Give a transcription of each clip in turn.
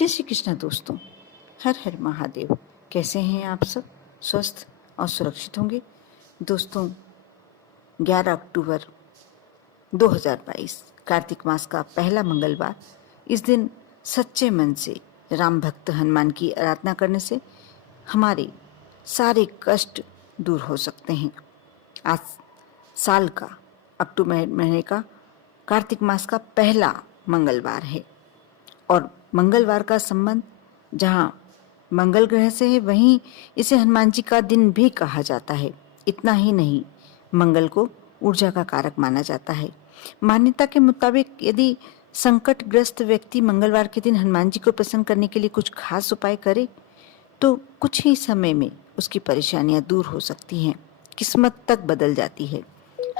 जय श्री कृष्ण दोस्तों। हर हर महादेव। कैसे हैं आप सब? स्वस्थ और सुरक्षित होंगे। दोस्तों, 11 अक्टूबर 2022 कार्तिक मास का पहला मंगलवार। इस दिन सच्चे मन से राम भक्त हनुमान की आराधना करने से हमारे सारे कष्ट दूर हो सकते हैं। आज साल का अक्टूबर महीने का कार्तिक मास का पहला मंगलवार है और मंगलवार का संबंध जहाँ मंगल ग्रह से है, वहीं इसे हनुमान जी का दिन भी कहा जाता है। इतना ही नहीं, मंगल को ऊर्जा का कारक माना जाता है। मान्यता के मुताबिक यदि संकटग्रस्त व्यक्ति मंगलवार के दिन हनुमान जी को प्रसन्न करने के लिए कुछ खास उपाय करे तो कुछ ही समय में उसकी परेशानियां दूर हो सकती हैं, किस्मत तक बदल जाती है।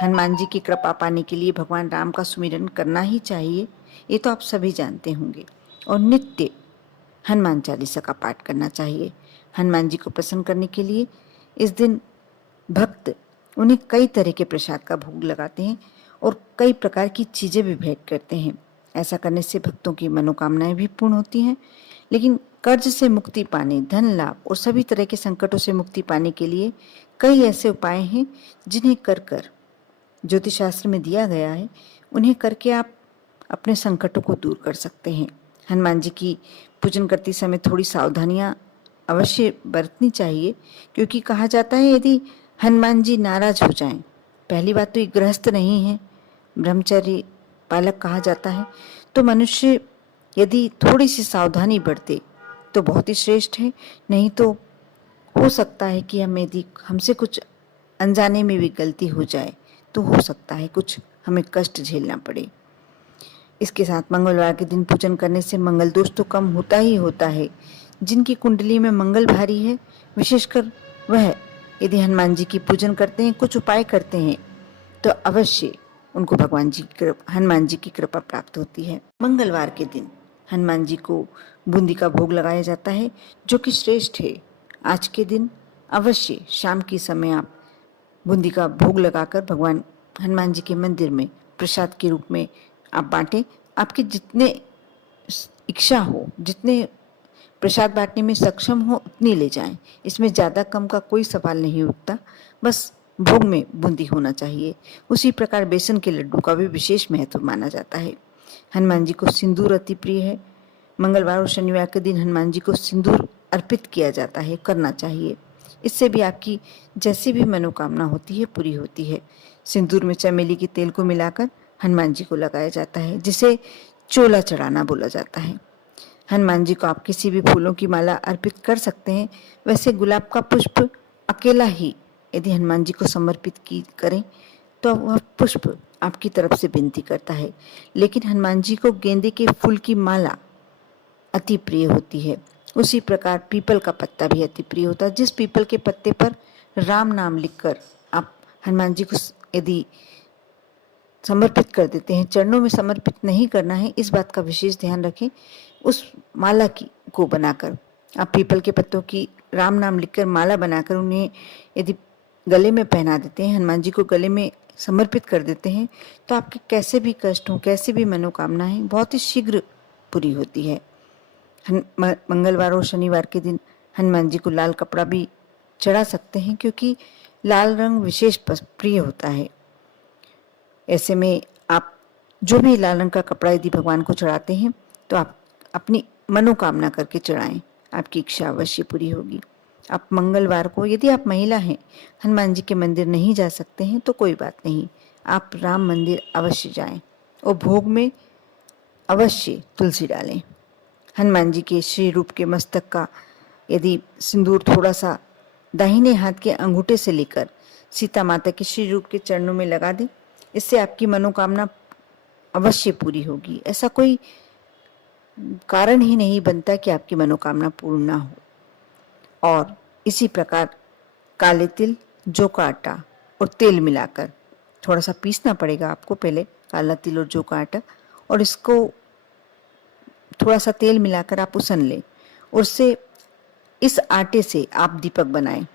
हनुमान जी की कृपा पाने के लिए भगवान राम का सुमिरन करना ही चाहिए, ये तो आप सभी जानते होंगे। और नित्य हनुमान चालीसा का पाठ करना चाहिए। हनुमान जी को प्रसन्न करने के लिए इस दिन भक्त उन्हें कई तरह के प्रसाद का भोग लगाते हैं और कई प्रकार की चीज़ें भी भेंट करते हैं। ऐसा करने से भक्तों की मनोकामनाएं भी पूर्ण होती हैं। लेकिन कर्ज से मुक्ति पाने, धन लाभ और सभी तरह के संकटों से मुक्ति पाने के लिए कई ऐसे उपाय हैं जिन्हें कर ज्योतिष शास्त्र में दिया गया है। उन्हें करके आप अपने संकटों को दूर कर सकते हैं। हनुमान जी की पूजन करते समय थोड़ी सावधानियां अवश्य बरतनी चाहिए, क्योंकि कहा जाता है यदि हनुमान जी नाराज हो जाएं, पहली बात तो ये गृहस्थ नहीं है, ब्रह्मचर्य पालक कहा जाता है, तो मनुष्य यदि थोड़ी सी सावधानी बरते तो बहुत ही श्रेष्ठ है। नहीं तो हो सकता है कि हमसे कुछ अनजाने में भी गलती हो जाए तो हो सकता है कुछ हमें कष्ट झेलना पड़े। इसके साथ मंगलवार के दिन पूजन करने से मंगल दोष तो कम होता ही होता है। जिनकी कुंडली में मंगल भारी है, विशेषकर वह यदि हनुमान जी की पूजन करते हैं, कुछ उपाय करते हैं, तो अवश्य उनको हनुमान जी की कृपा प्राप्त होती है। मंगलवार के दिन हनुमान जी को बूंदी का भोग लगाया जाता है, जो कि श्रेष्ठ है। आज के दिन अवश्य शाम के समय आप बूंदी का भोग लगाकर भगवान हनुमान जी के मंदिर में प्रसाद के रूप में आप बांटें। आपकी जितने इच्छा हो, जितने प्रसाद बांटने में सक्षम हो, उतनी ले जाएं। इसमें ज़्यादा कम का कोई सवाल नहीं उठता, बस भोग में बूंदी होना चाहिए। उसी प्रकार बेसन के लड्डू का भी विशेष महत्व माना जाता है। हनुमान जी को सिंदूर अति प्रिय है। मंगलवार और शनिवार के दिन हनुमान जी को सिंदूर अर्पित किया जाता है, करना चाहिए। इससे भी आपकी जैसी भी मनोकामना होती है पूरी होती है। सिंदूर में चमेली के तेल को मिलाकर हनुमान जी को लगाया जाता है, जिसे चोला चढ़ाना बोला जाता है। हनुमान जी को आप किसी भी फूलों की माला अर्पित कर सकते हैं। वैसे गुलाब का पुष्प अकेला ही यदि हनुमान जी को समर्पित करें तो वह पुष्प आपकी तरफ से विनती करता है, लेकिन हनुमान जी को गेंदे के फूल की माला अति प्रिय होती है। उसी प्रकार पीपल का पत्ता भी अति प्रिय होता है। जिस पीपल के पत्ते पर राम नाम लिखकर आप हनुमान जी को यदि समर्पित कर देते हैं, चरणों में समर्पित नहीं करना है, इस बात का विशेष ध्यान रखें। उस माला को बनाकर आप पीपल के पत्तों की राम नाम लिखकर माला बनाकर उन्हें यदि गले में पहना देते हैं, हनुमान जी को गले में समर्पित कर देते हैं, तो आपके कैसे भी कष्ट हो, कैसे भी मनोकामनाएं बहुत ही शीघ्र पूरी होती है। मंगलवार और शनिवार के दिन हनुमान जी को लाल कपड़ा भी चढ़ा सकते हैं, क्योंकि लाल रंग विशेष प्रिय होता है। ऐसे में आप जो भी लाल रंग का कपड़ा यदि भगवान को चढ़ाते हैं तो आप अपनी मनोकामना करके चढ़ाएं, आपकी इच्छा अवश्य पूरी होगी। आप मंगलवार को यदि आप महिला हैं, हनुमान जी के मंदिर नहीं जा सकते हैं तो कोई बात नहीं, आप राम मंदिर अवश्य जाएं और भोग में अवश्य तुलसी डालें। हनुमान जी के श्री रूप के मस्तक का यदि सिंदूर थोड़ा सा दाहिने हाथ के अंगूठे से लेकर सीता माता के श्री रूप के चरणों में लगा दें, इससे आपकी मनोकामना अवश्य पूरी होगी। ऐसा कोई कारण ही नहीं बनता कि आपकी मनोकामना पूर्ण ना हो। और इसी प्रकार काले तिल, जौ का आटा और तेल मिलाकर थोड़ा सा पीसना पड़ेगा आपको पहले, काला तिल और जौ का आटा, और इसको थोड़ा सा तेल मिलाकर आप उसन लें। उससे इस आटे से आप दीपक बनाएं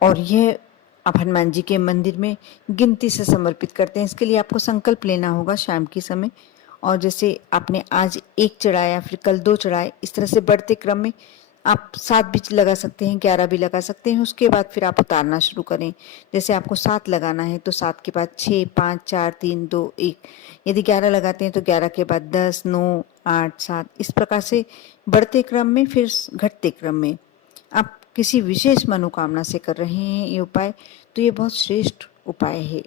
और यह आप हनुमान जी के मंदिर में गिनती से समर्पित करते हैं। इसके लिए आपको संकल्प लेना होगा शाम के समय, और जैसे आपने आज 1 चढ़ाया, फिर कल 2 चढ़ाए, इस तरह से बढ़ते क्रम में आप 7 भी लगा सकते हैं, 11 भी लगा सकते हैं। उसके बाद फिर आप उतारना शुरू करें। जैसे आपको 7 लगाना है तो 7 के बाद 6, 5, 4, 3, 2, 1। यदि 11 लगाते हैं तो 11 के बाद 10, 9, 8, 7, इस प्रकार से बढ़ते क्रम में, फिर घटते क्रम में। आप किसी विशेष मनोकामना से कर रहे हैं ये उपाय, तो ये बहुत श्रेष्ठ उपाय है।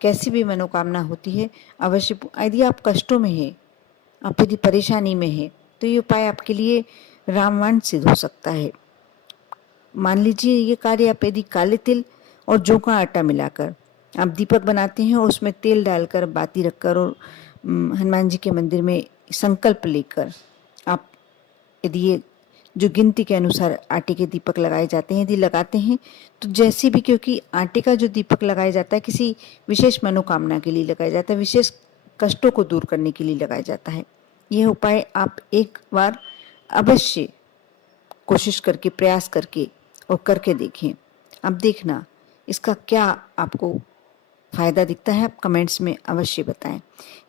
कैसी भी मनोकामना होती है, अवश्य यदि आप कष्टों में हैं, आप यदि परेशानी में हैं, तो ये उपाय आपके लिए रामबाण सिद्ध हो सकता है। मान लीजिए ये कार्य आप यदि काले तिल और जौ का आटा मिलाकर आप दीपक बनाते हैं और उसमें तेल डालकर, बाती रखकर और हनुमान जी के मंदिर में संकल्प लेकर आप यदि ये जो गिनती के अनुसार आटे के दीपक लगाए जाते हैं यदि लगाते हैं, तो जैसे भी, क्योंकि आटे का जो दीपक लगाया जाता है किसी विशेष मनोकामना के लिए लगाया जाता है, विशेष कष्टों को दूर करने के लिए लगाया जाता है। यह उपाय आप एक बार अवश्य कोशिश करके, प्रयास करके और करके देखें। अब देखना इसका क्या आपको फायदा दिखता है, आप कमेंट्स में अवश्य बताएं।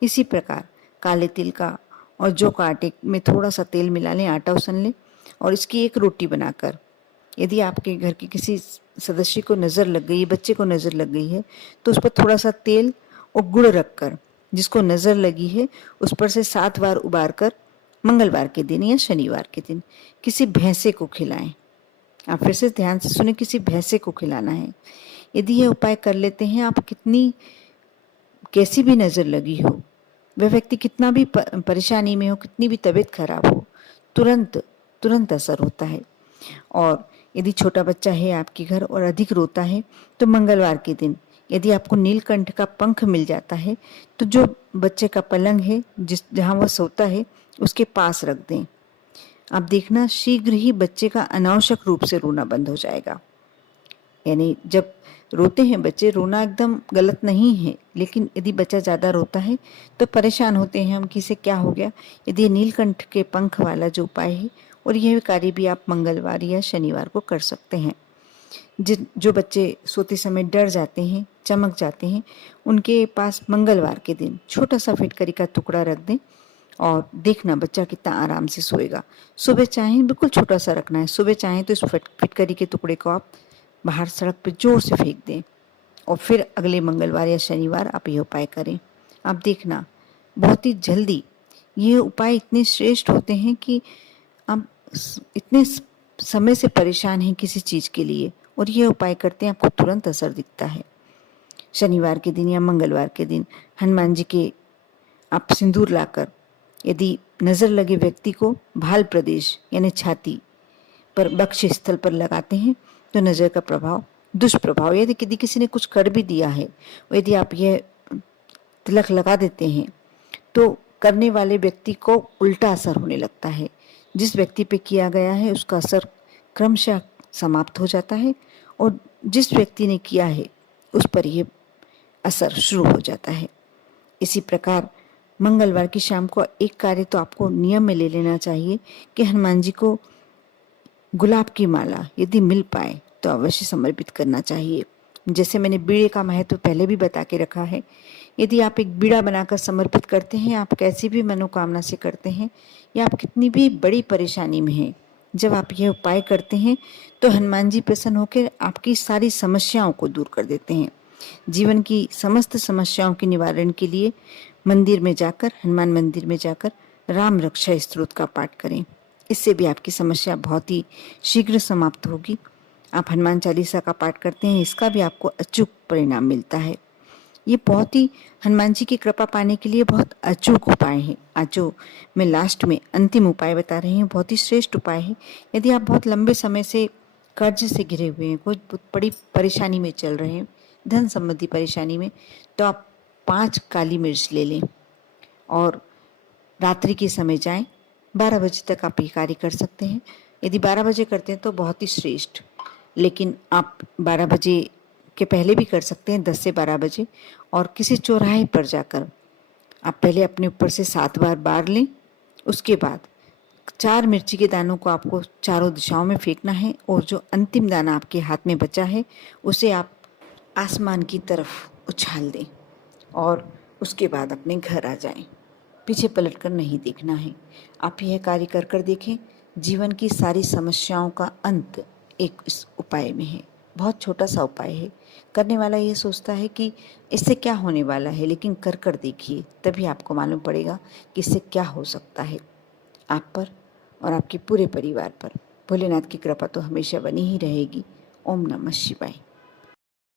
इसी प्रकार काले तिल का और जौ का आटे में थोड़ा सा तेल मिला लें, आटा उसन लें और इसकी एक रोटी बनाकर, यदि आपके घर के किसी सदस्य को नज़र लग गई है, बच्चे को नज़र लग गई है, तो उस पर थोड़ा सा तेल और गुड़ रखकर, जिसको नज़र लगी है उस पर से 7 बार उबार कर मंगलवार के दिन या शनिवार के दिन किसी भैंसे को खिलाएं। आप फिर से ध्यान से सुने, किसी भैंसे को खिलाना है। यदि यह उपाय कर लेते हैं, आप कितनी कैसी भी नज़र लगी हो, वह व्यक्ति कितना भी परेशानी में हो, कितनी भी तबीयत खराब हो, तुरंत तुरंत असर होता है। और यदि छोटा बच्चा है आपके घर और अधिक रोता है, तो मंगलवार के दिन यदि आपको नीलकंठ का पंख मिल जाता है, तो जो बच्चे का पलंग है, जहाँ वह सोता है, उसके पास रख दें। आप देखना शीघ्र ही बच्चे का अनावश्यक रूप से रोना बंद हो जाएगा। यानी जब रोते हैं बच्चे, रोना एकदम गलत नहीं है, लेकिन यदि बच्चा ज़्यादा रोता है तो परेशान होते हैं हम कि इसे क्या हो गया। यदि नीलकंठ के पंख वाला जो उपाय है, और यह कार्य भी आप मंगलवार या शनिवार को कर सकते हैं। जो बच्चे सोते समय डर जाते हैं, चमक जाते हैं, उनके पास मंगलवार के दिन छोटा सा फिटकरी का टुकड़ा रख दें और देखना बच्चा कितना आराम से सोएगा। सुबह चाहें, बिल्कुल छोटा सा रखना है, सुबह चाहें तो इस फिटकरी के टुकड़े को आप बाहर सड़क पर जोर से फेंक दें और फिर अगले मंगलवार या शनिवार आप यह उपाय करें। आप देखना बहुत ही जल्दी ये उपाय इतने श्रेष्ठ होते हैं कि आप इतने समय से परेशान हैं किसी चीज़ के लिए और ये उपाय करते हैं, आपको तुरंत असर दिखता है। शनिवार के दिन या मंगलवार के दिन हनुमान जी के आप सिंदूर लाकर यदि नज़र लगे व्यक्ति को भाल प्रदेश यानी छाती पर, बक्ष स्थल पर लगाते हैं, तो नज़र का प्रभाव, दुष्प्रभाव, यदि किसी ने कुछ कर भी दिया है, यदि आप यह तिलक लगा देते हैं, तो करने वाले व्यक्ति को उल्टा असर होने लगता है। जिस व्यक्ति पे किया गया है उसका असर क्रमशः समाप्त हो जाता है और जिस व्यक्ति ने किया है उस पर यह असर शुरू हो जाता है। इसी प्रकार मंगलवार की शाम को एक कार्य तो आपको नियम में ले लेना चाहिए कि हनुमान जी को गुलाब की माला यदि मिल पाए तो अवश्य समर्पित करना चाहिए। जैसे मैंने बीड़े का महत्व पहले भी बता के रखा है, यदि आप एक बीड़ा बनाकर समर्पित करते हैं, आप कैसी भी मनोकामना से करते हैं या आप कितनी भी बड़ी परेशानी में हैं, जब आप यह उपाय करते हैं तो हनुमान जी प्रसन्न होकर आपकी सारी समस्याओं को दूर कर देते हैं। जीवन की समस्त समस्याओं के निवारण के लिए मंदिर में जाकर, हनुमान मंदिर में जाकर राम रक्षा स्तोत्र का पाठ करें। इससे भी आपकी समस्या बहुत ही शीघ्र समाप्त होगी। आप हनुमान चालीसा का पाठ करते हैं, इसका भी आपको अचूक परिणाम मिलता है। ये बहुत ही हनुमान जी की कृपा पाने के लिए बहुत अचूक उपाय है। आज जो मैं लास्ट में अंतिम उपाय बता रही हूँ बहुत ही श्रेष्ठ उपाय है। यदि आप बहुत लंबे समय से कर्ज से घिरे हुए हैं, कुछ बड़ी परेशानी में चल रहे हैं, धन संबंधी परेशानी में, तो आप 5 काली मिर्च ले लें और रात्रि के समय जाएं। 12 बजे तक आप ये कार्य कर सकते हैं। यदि 12 बजे करते हैं तो बहुत ही श्रेष्ठ, लेकिन आप 12 बजे के पहले भी कर सकते हैं, 10 से 12 बजे। और किसी चौराहे पर जाकर आप पहले अपने ऊपर से 7 बार बार लें। उसके बाद 4 मिर्ची के दानों को आपको चारों दिशाओं में फेंकना है और जो अंतिम दाना आपके हाथ में बचा है उसे आप आसमान की तरफ उछाल दें और उसके बाद अपने घर आ जाएं। पीछे पलटकर नहीं देखना है। आप यह कार्य कर कर देखें। जीवन की सारी समस्याओं का अंत एक इस उपाय में है। बहुत छोटा सा उपाय है। करने वाला ये सोचता है कि इससे क्या होने वाला है, लेकिन कर कर देखिए, तभी आपको मालूम पड़ेगा कि इससे क्या हो सकता है आप पर और आपके पूरे परिवार पर। भोलेनाथ की कृपा तो हमेशा बनी ही रहेगी। ओम नमः शिवाय।